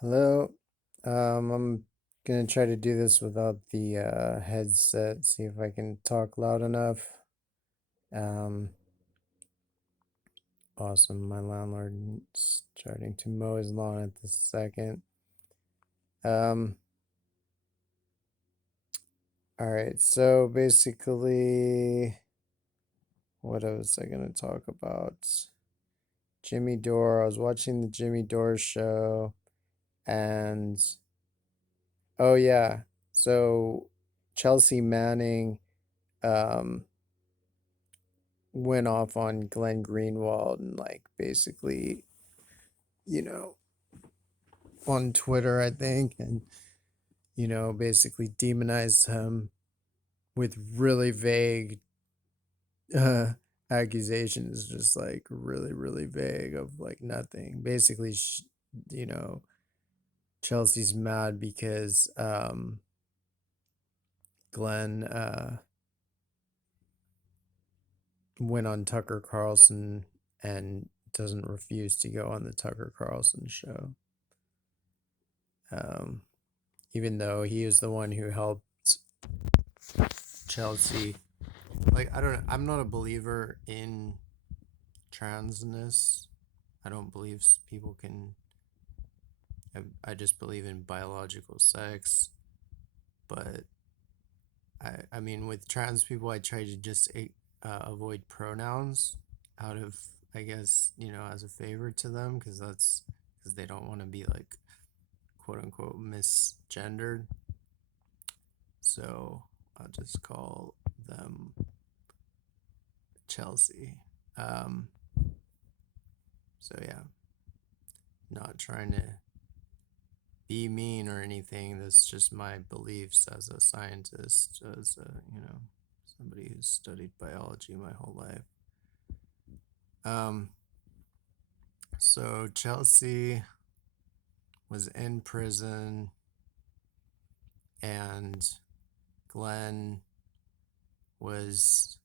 Hello. I'm gonna try to do this without the headset, see if I can talk loud enough. Um, awesome. My landlord's starting to mow his lawn at this second. Um, all right. So basically, what was I gonna talk about? Jimmy Dore. I was watching the Jimmy Dore show, and oh yeah, so Chelsea Manning. Um, went off on Glenn Greenwald and like basically, you know, on Twitter, I think, and basically demonized him with really vague uh accusations, just like really, really vague of like nothing. Basically, you know, Chelsea's mad because Glenn went on Tucker Carlson and doesn't refuse to go on the Tucker Carlson show. Um, Even though he is the one who helped Chelsea. Like, I don't know. I'm not a believer in transness. I don't believe people can. I just believe in biological sex. But I mean, with trans people, I try to just avoid pronouns out of, I guess, as a favor to them because they don't want to be like quote unquote misgendered. So I'll just call them Chelsea. Um, so yeah, not trying to be mean or anything. That's just my beliefs as a scientist, as somebody who's studied biology my whole life. Um, so Chelsea was in prison, and Glenn was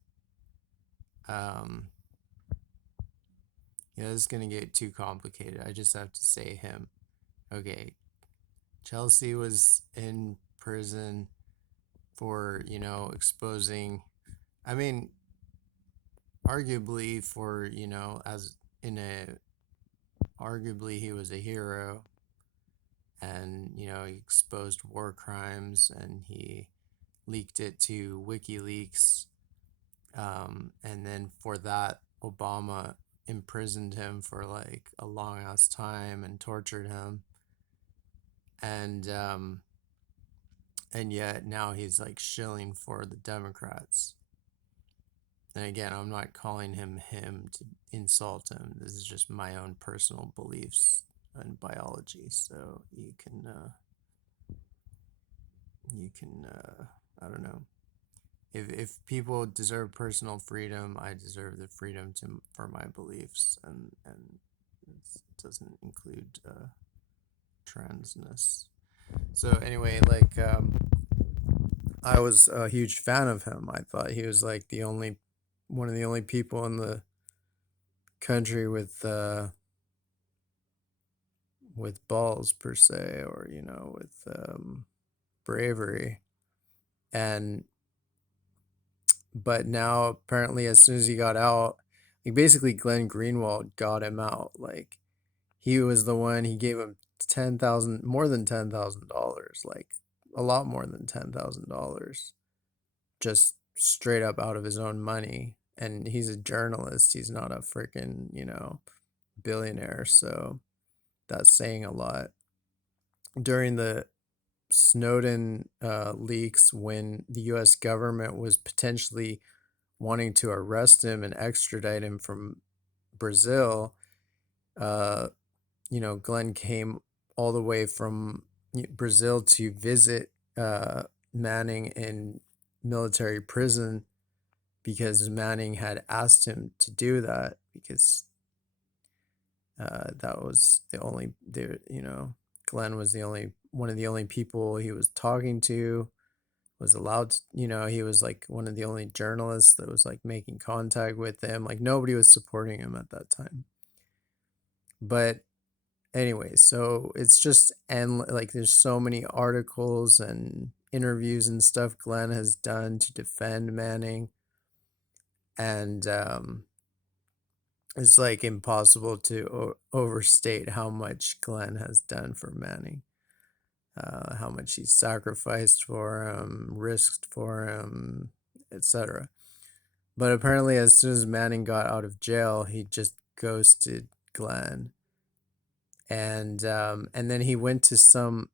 um this is gonna get too complicated. I just have to say him. Okay, Chelsea was in prison for, exposing, I mean, arguably for, as in a, arguably he was a hero and, he exposed war crimes and he leaked it to WikiLeaks. And then for that, Obama imprisoned him for like a long ass time and tortured him. And and yet now he's like shilling for the Democrats. And again, I'm not calling him to insult him. This is just my own personal beliefs in biology. So you can I don't know. If people deserve personal freedom, I deserve the freedom to for my beliefs, and it doesn't include transness. So anyway, like I was a huge fan of him. I thought he was like the only one of the only people in the country with balls per se, or with bravery. And but now apparently, as soon as he got out, like basically Glenn Greenwald got him out. Like he was the one. He gave him 10,000, more than $10,000, like a lot more than $10,000, just straight up out of his own money. And he's a journalist. He's not a freaking billionaire. So that's saying a lot. During the Snowden leaks, when the U.S. government was potentially wanting to arrest him and extradite him from Brazil, uh, Glenn came all the way from Brazil to visit Manning in military prison because Manning had asked him to do that because that was the only, Glenn was the only one of the only people he was talking to, was allowed to, he was like one of the only journalists that was like making contact with him. Like nobody was supporting him at that time. But anyway, so it's just, and like there's so many articles and interviews and stuff Glenn has done to defend Manning, and it's like impossible to overstate how much Glenn has done for Manning, how much he's sacrificed for him, risked for him, etc. But apparently, as soon as Manning got out of jail, he just ghosted Glenn, and then he went to some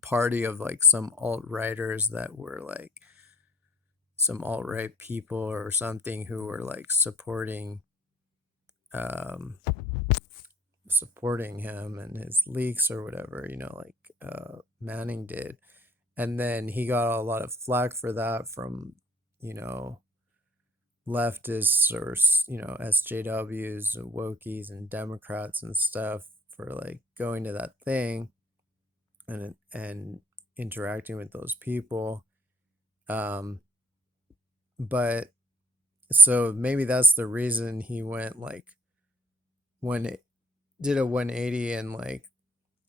party of like some alt writers that were like some alt right people or something who were like um supporting him and his leaks or whatever, like Manning did. And then he got a lot of flack for that from, you know, leftists or, SJWs, wokies, and Democrats and stuff for like going to that thing and interacting with those people. Um, but so maybe that's the reason he went like when it did a 180 and like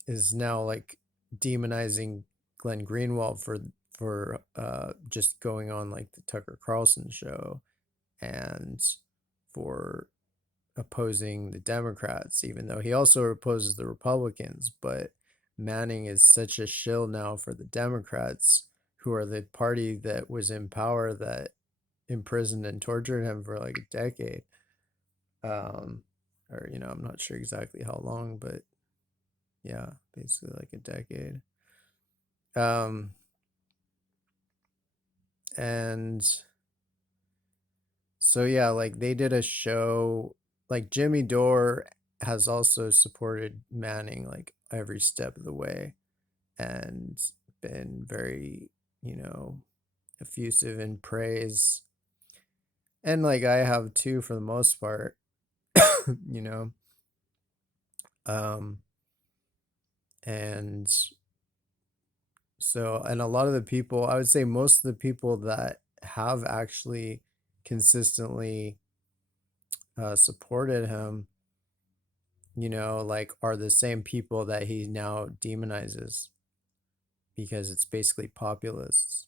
is now like demonizing Glenn Greenwald for just going on like the Tucker Carlson show and for opposing the Democrats, even though he also opposes the Republicans. But Manning is such a shill now for the Democrats, who are the party that was in power that imprisoned and tortured him for like a decade. Or, I'm not sure exactly how long, but yeah, basically like a decade. Um, and so yeah, like they did a show, like Jimmy Dore has also supported Manning like every step of the way and been very, effusive in praise. And like I have too for the most part, you know. Um and so, and a lot of the people, I would say most of the people that have actually consistently supported him, like are the same people that he now demonizes because it's basically populists.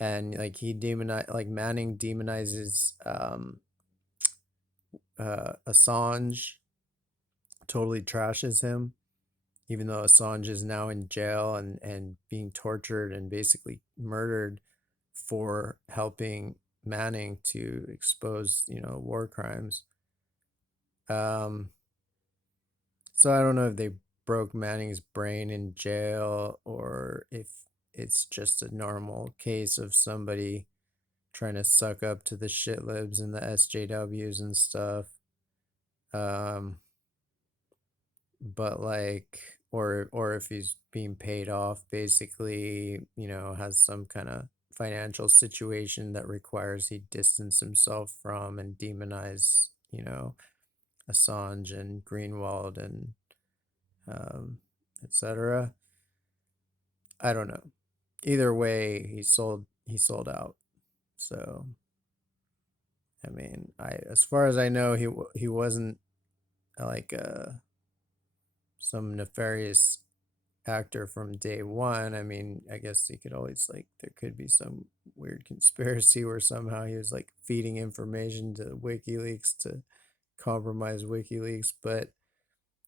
And like like Manning demonizes Assange, totally trashes him, even though Assange is now in jail and being tortured and basically murdered for helping Manning to expose, war crimes. Um, so I don't know if they broke Manning's brain in jail or if it's just a normal case of somebody trying to suck up to the shit libs and the SJWs and stuff. Um, but like, or if he's being paid off, basically, has some kind of financial situation that requires he distance himself from and demonize, Assange and Greenwald and etc. I don't know. Either way, he sold out. So, I mean, as far as I know, he wasn't like some nefarious actor from day one. I mean, I guess he could always like there could be some weird conspiracy where somehow he was like feeding information to WikiLeaks to compromise WikiLeaks, but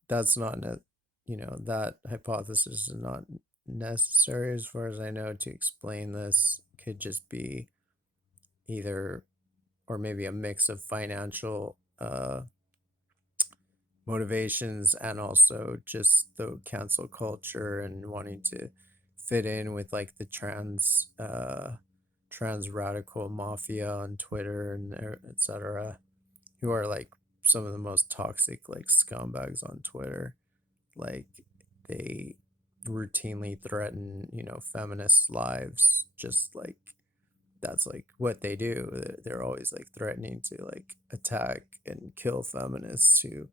that's not that hypothesis is not necessary as far as I know to explain this. Could just be either or maybe a mix of financial motivations and also just the cancel culture and wanting to fit in with like the trans radical mafia on Twitter and etc., who are like some of the most toxic like scumbags on Twitter. Like they routinely threaten, feminists' lives, just like that's like what they do. They're always like threatening to like attack and kill feminists who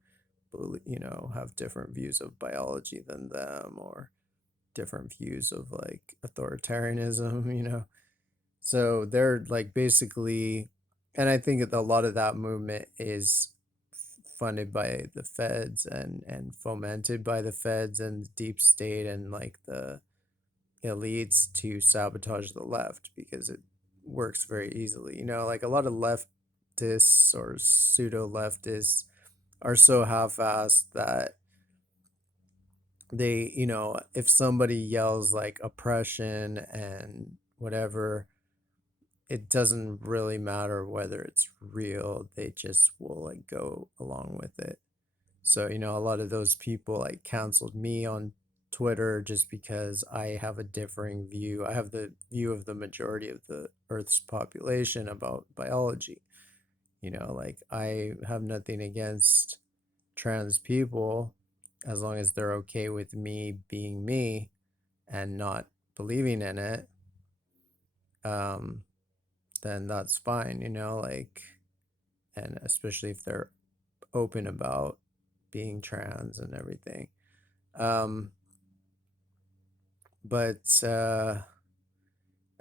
have different views of biology than them or different views of like authoritarianism, So they're like basically, and I think that a lot of that movement is funded by the feds and fomented by the feds and the deep state and like the elites to sabotage the left because it works very easily. You know, like a lot of leftists or pseudo leftists are so half-assed that they, you know, if somebody yells like oppression and whatever, it doesn't really matter whether it's real. They just will like go along with it. So, you know, a lot of those people like canceled me on Twitter just because I have a differing view. I have the view of the majority of the Earth's population about biology. You know, like I have nothing against trans people as long as they're okay with me being me and not believing in it. Um, then that's fine, you know, like, and especially if they're open about being trans and everything. Um, but I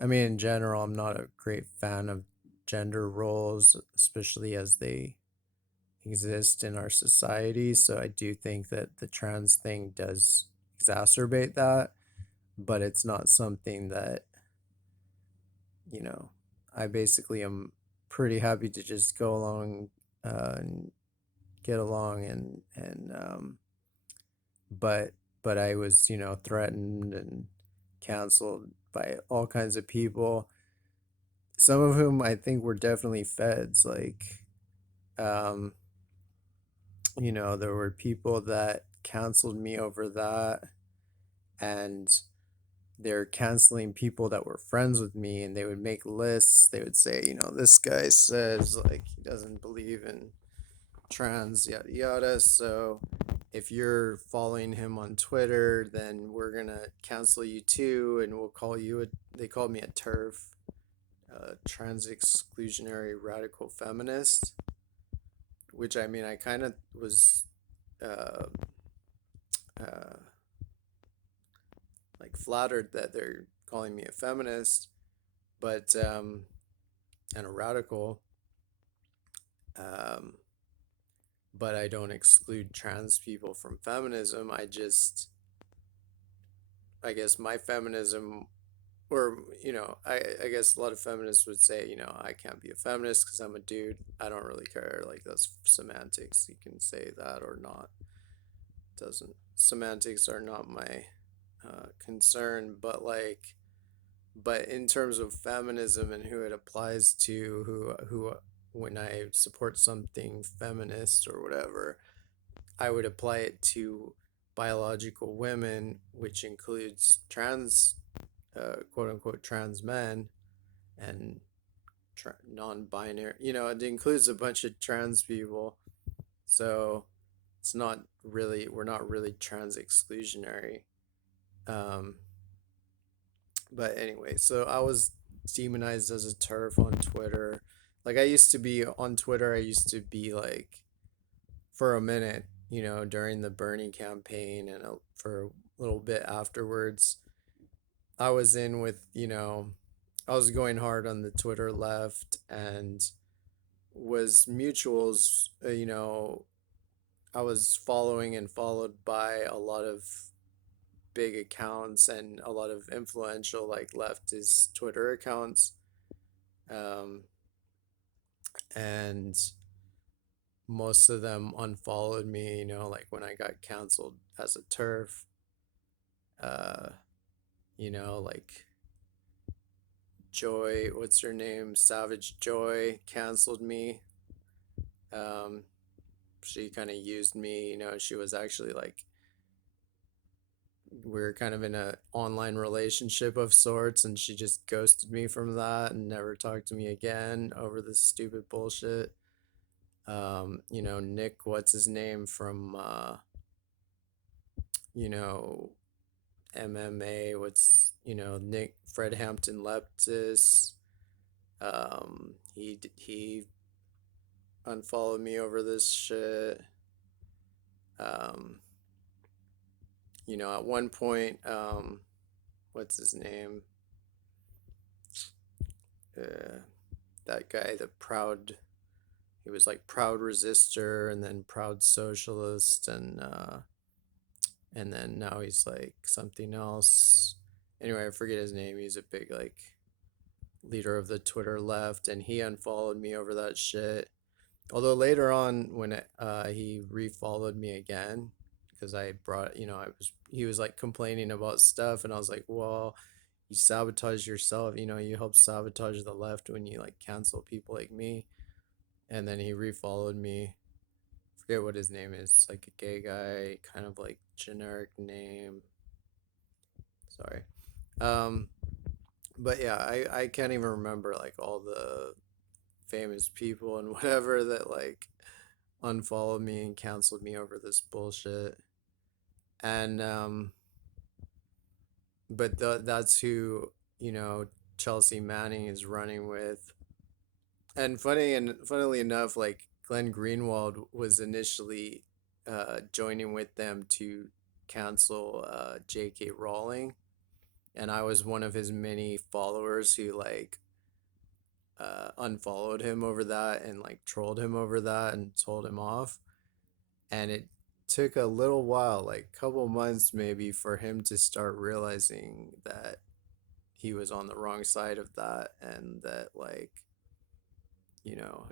mean, in general, I'm not a great fan of gender roles, especially as they exist in our society. So I do think that the trans thing does exacerbate that, but it's not something that, you know, I basically am pretty happy to just go along and get along and but but I was, you know, threatened and canceled by all kinds of people, some of whom I think were definitely feds. Like, um, you know, there were people that canceled me over that, and they're canceling people that were friends with me, and they would make lists. They would say, you know, this guy says like he doesn't believe in trans, yada yada. So if you're following him on Twitter, then we're gonna cancel you too, and we'll call you a. They called me a TERF, trans exclusionary radical feminist, which I mean I kind of was uh, uh, like flattered that they're calling me a feminist, but and a radical. Um, but I don't exclude trans people from feminism. I guess my feminism, or, you know, I guess a lot of feminists would say, you know, I can't be a feminist because I'm a dude. I don't really care. Like, that's semantics. You can say that or not. Doesn't, semantics are not my concern, but like, but in terms of feminism and who it applies to, who, when I support something feminist or whatever, I would apply it to biological women, which includes trans, quote unquote, trans men and non-binary. You know, it includes a bunch of trans people. So it's not really, we're not really trans exclusionary. Um, but anyway, so I was demonized as a TERF on Twitter. Like I used to be on Twitter, I used to be like for a minute, you know, during the Bernie campaign and for a little bit afterwards. I was in with, you know, I was going hard on the Twitter left and was mutuals, you know, I was following and followed by a lot of big accounts and a lot of influential like leftist Twitter accounts. Um, and most of them unfollowed me, you know, like when I got canceled as a TERF. Uh, you know, like Joy, what's her name? Savage Joy canceled me. Um, she kind of used me, you know, she was actually like, we are kind of in a online relationship of sorts, and she just ghosted me from that and never talked to me again over this stupid bullshit. You know, Nick, what's his name from, you know, MMA, what's, you know, Nick, Fred Hampton Leptis, he unfollowed me over this shit. Um, you know, at one point, what's his name? Uh, that guy, the proud, he was like proud resistor and then proud socialist and then now he's like something else. Anyway, I forget his name. He's a big like leader of the Twitter left, and he unfollowed me over that shit. Although later on, when he refollowed me again, because I brought, he was like complaining about stuff, and I was like, well, you sabotage yourself, you help sabotage the left when you like cancel people like me. And then he refollowed me. Forget what his name is. It's like a gay guy, kind of like generic name. Sorry. Um, but yeah, I can't even remember like all the famous people and whatever that like unfollowed me and canceled me over this bullshit. And but that's who, you know, Chelsea Manning is running with. And funnily enough, like Glenn Greenwald was initially joining with them to cancel J.K. Rowling, and I was one of his many followers who like unfollowed him over that and like trolled him over that and told him off. And it took a little while, like a couple months maybe, for him to start realizing that he was on the wrong side of that, and that like,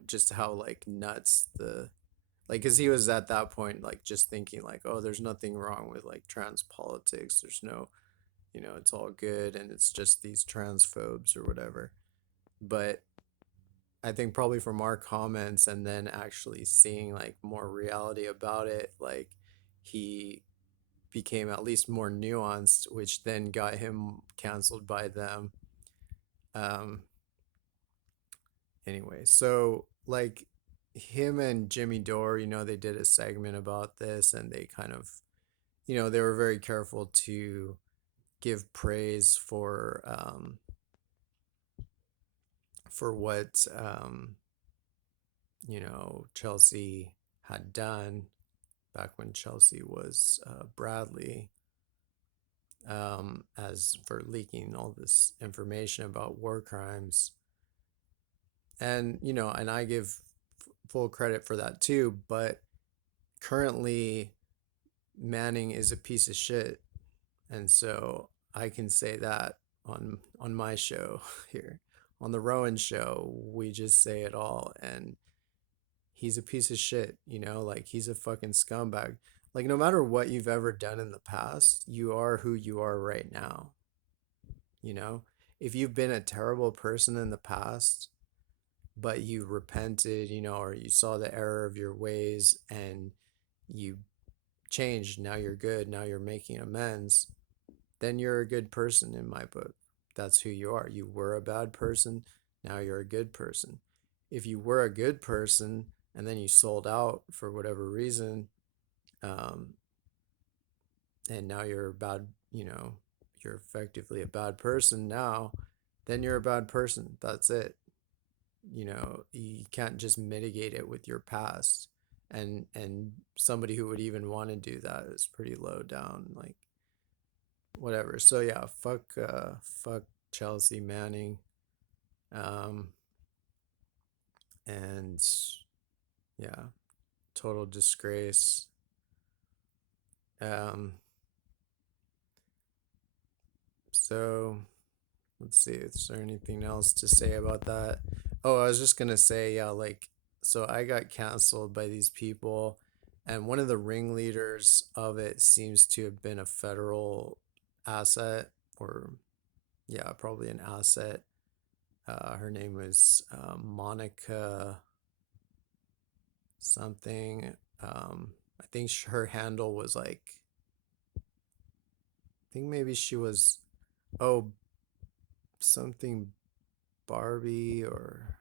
just how like nuts the like, because he was at that point like just thinking like, oh, there's nothing wrong with like trans politics, there's no, it's all good and it's just these transphobes or whatever. But I think probably from our comments and then actually seeing like more reality about it, like he became at least more nuanced, which then got him canceled by them. Um, anyway, so like him and Jimmy Dore, they did a segment about this, and they kind of, they were very careful to give praise for what Chelsea had done back when Chelsea was Bradley, as for leaking all this information about war crimes. And, and I give full credit for that too. But currently, Manning is a piece of shit. And so I can say that on my show here. On the Rowan show, we just say it all. And he's a piece of shit, like he's a fucking scumbag. Like no matter what you've ever done in the past, you are who you are right now. You know, if you've been a terrible person in the past, but you repented, or you saw the error of your ways and you changed, now you're good, now you're making amends, then you're a good person in my book. That's who you are. You were a bad person, now you're a good person. If you were a good person and then you sold out for whatever reason, um, and now you're a bad, you're effectively a bad person now, then you're a bad person. That's it. You can't just mitigate it with your past. And somebody who would even want to do that is pretty low down, like whatever. So yeah, fuck Chelsea Manning. Um and yeah, total disgrace. Um so let's see, is there anything else to say about that? Oh, I was just gonna say, yeah, like, so I got canceled by these people, and one of the ringleaders of it seems to have been a federal asset, or yeah, probably an asset. Her name was Monica something. I think her handle was like, I think maybe she was, oh, something Barbie or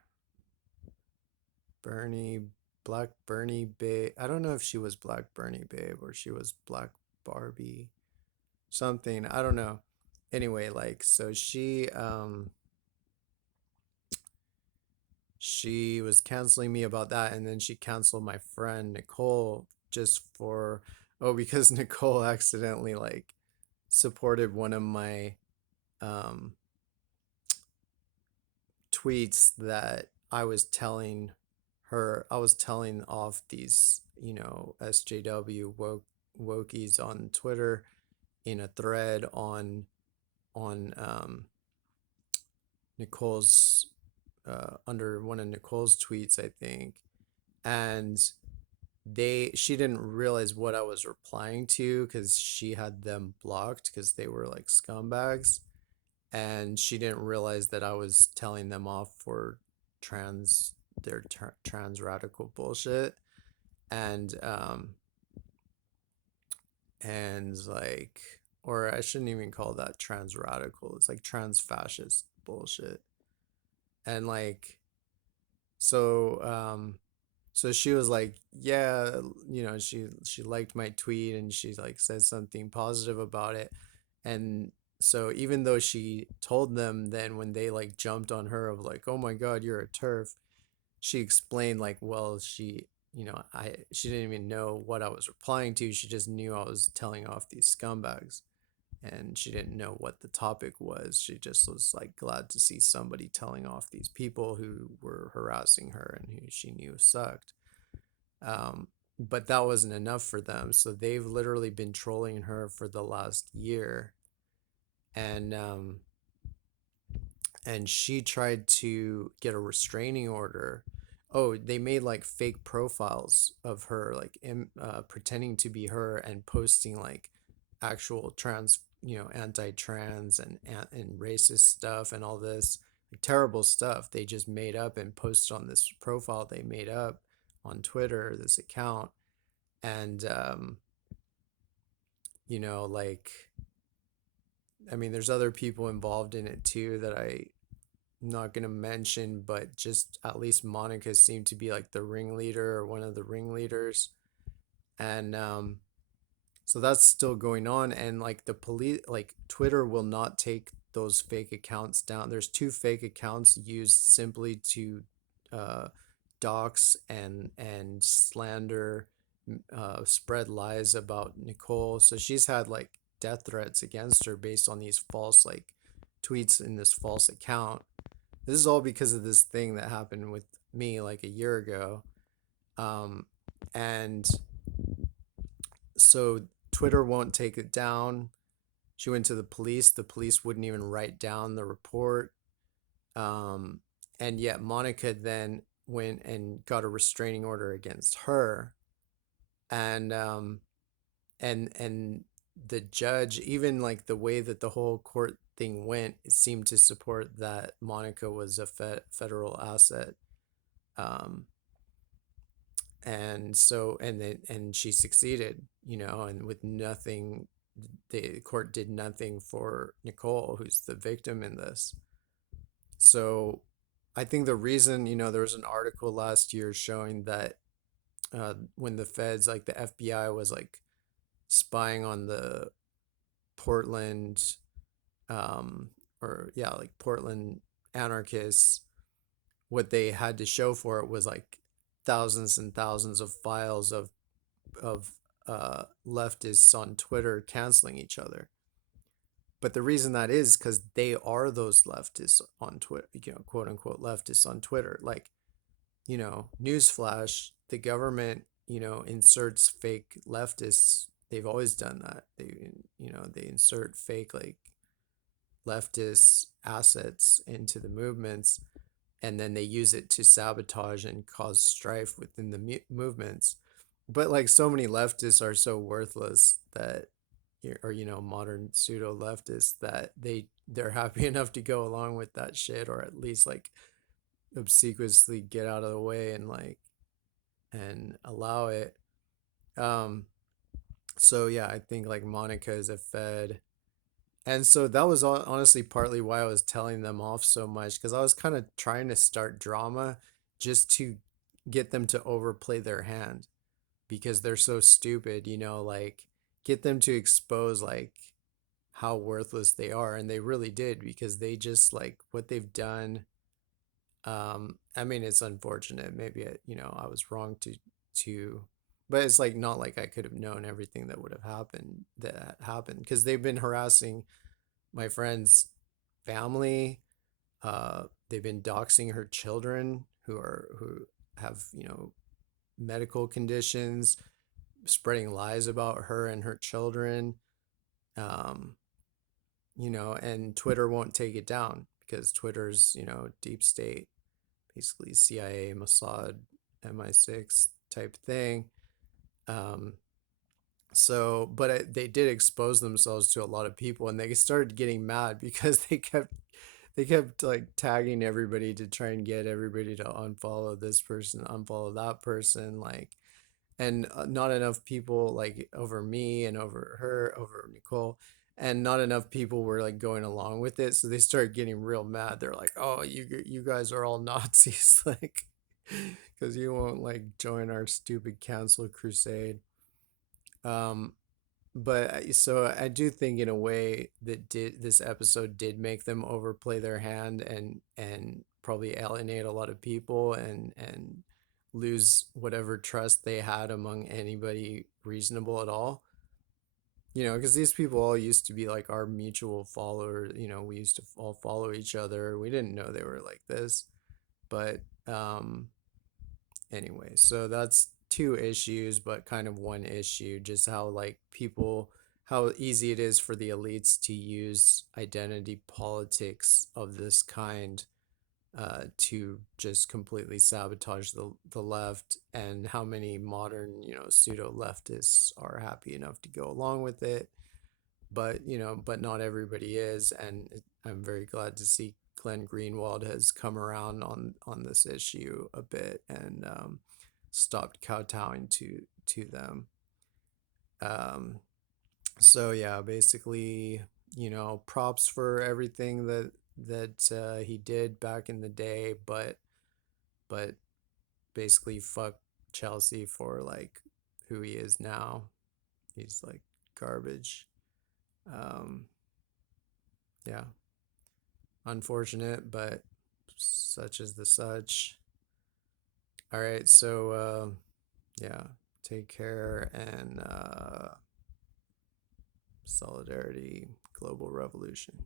Bernie, Black Bernie Babe. I don't know if she was Black Bernie Babe or she was Black Barbie something. I don't know. Anyway, like so she was canceling me about that, and then she canceled my friend Nicole just for, oh, because Nicole accidentally like supported one of my um tweets that I was telling her, I was telling off these, you know, SJW wokies on Twitter in a thread on Nicole's under one of Nicole's tweets, I think. And she didn't realize what I was replying to because she had them blocked because they were like scumbags. And she didn't realize that I was telling them off for trans trans radical bullshit. And and like, or I shouldn't even call that trans radical. It's like trans fascist bullshit. And like, so so she was like, yeah, you know, she liked my tweet and she like said something positive about it. And so even though she told them, then when they like jumped on her of like, oh my god, you're a turf, she explained like, well, you know, she didn't even know what I was replying to. She just knew I was telling off these scumbags, and she didn't know what the topic was. She just was like glad to see somebody telling off these people who were harassing her and who she knew sucked. But that wasn't enough for them, so they've literally been trolling her for the last year. And um and she tried to get a restraining order. Oh, they made like fake profiles of her, like pretending to be her and posting like actual trans, you know, anti-trans and racist stuff and all this like, terrible stuff they just made up and posted on this profile they made up on Twitter, this account. And you know, like, I mean, there's other people involved in it too that I'm not gonna mention, but just at least Monica seemed to be like the ringleader or one of the ringleaders. And so that's still going on. And like the police, like Twitter will not take those fake accounts down. There's two fake accounts used simply to uh, dox and slander, spread lies about Nicole. So she's had like death threats against her based on these false like tweets in this false account. This is all because of this thing that happened with me like a year ago. Um, and so Twitter won't take it down. She went to the police. The police wouldn't even write down the report. Um, and yet Monica then went and got a restraining order against her. And and the judge, even like the way that the whole court thing went, it seemed to support that Monica was a federal asset. Um, and so and she succeeded, you know, and with nothing, the court did nothing for Nicole, who's the victim in this. So I think the reason, you know, there was an article last year showing that when the feds, like the FBI, was like spying on the Portland, um, or yeah, like Portland anarchists, what they had to show for it was like thousands and thousands of files of leftists on Twitter canceling each other. But the reason that is because they are those leftists on Twitter, you know, quote unquote leftists on Twitter. Like, you know, newsflash, the government, you know, inserts fake leftists. They've always done that. You know, they insert fake like leftist assets into the movements, and then they use it to sabotage and cause strife within the movements. But like so many leftists are so worthless that, or you know, modern pseudo leftists, that they're happy enough to go along with that shit, or at least like obsequiously get out of the way and like and allow it. Um, so yeah, I think like Monica is a fed. And so that was honestly partly why I was telling them off so much, because I was kind of trying to start drama just to get them to overplay their hand because they're so stupid, you know, like get them to expose like how worthless they are. And they really did, because they just like what they've done. I mean, it's unfortunate. Maybe you know, I was wrong to, but it's like not like I could have known everything that would have happened that happened, because they've been harassing my friend's family. They've been doxing her children, who have, medical conditions, spreading lies about her and her children. Um, and Twitter won't take it down because Twitter's, deep state, basically CIA, Mossad, MI6 type thing. Um, they did expose themselves to a lot of people, and they started getting mad because they kept like tagging everybody to try and get everybody to unfollow this person, unfollow that person, like, and not enough people, like, over me and over her, over Nicole, and not enough people were like going along with it, so they started getting real mad. They're like, oh, you guys are all Nazis, like, because you won't like join our stupid cancel crusade. um so I do think in a way that did this episode did make them overplay their hand and probably alienate a lot of people and lose whatever trust they had among anybody reasonable at all. Because these people all used to be like our mutual followers. We used to all follow each other. We didn't know they were like this, but um anyway, so that's two issues, but kind of one issue, just how like people, how easy it is for the elites to use identity politics of this kind to just completely sabotage the left, and how many modern, pseudo leftists are happy enough to go along with it, but not everybody is, and I'm very glad to see Glenn Greenwald has come around on this issue a bit and stopped kowtowing to them. Um, so yeah, basically, props for everything that he did back in the day, but basically fuck Chelsea for like who he is now. He's like garbage. Um, yeah, unfortunate, but such is the such. All right, so yeah, take care, and solidarity, global revolution.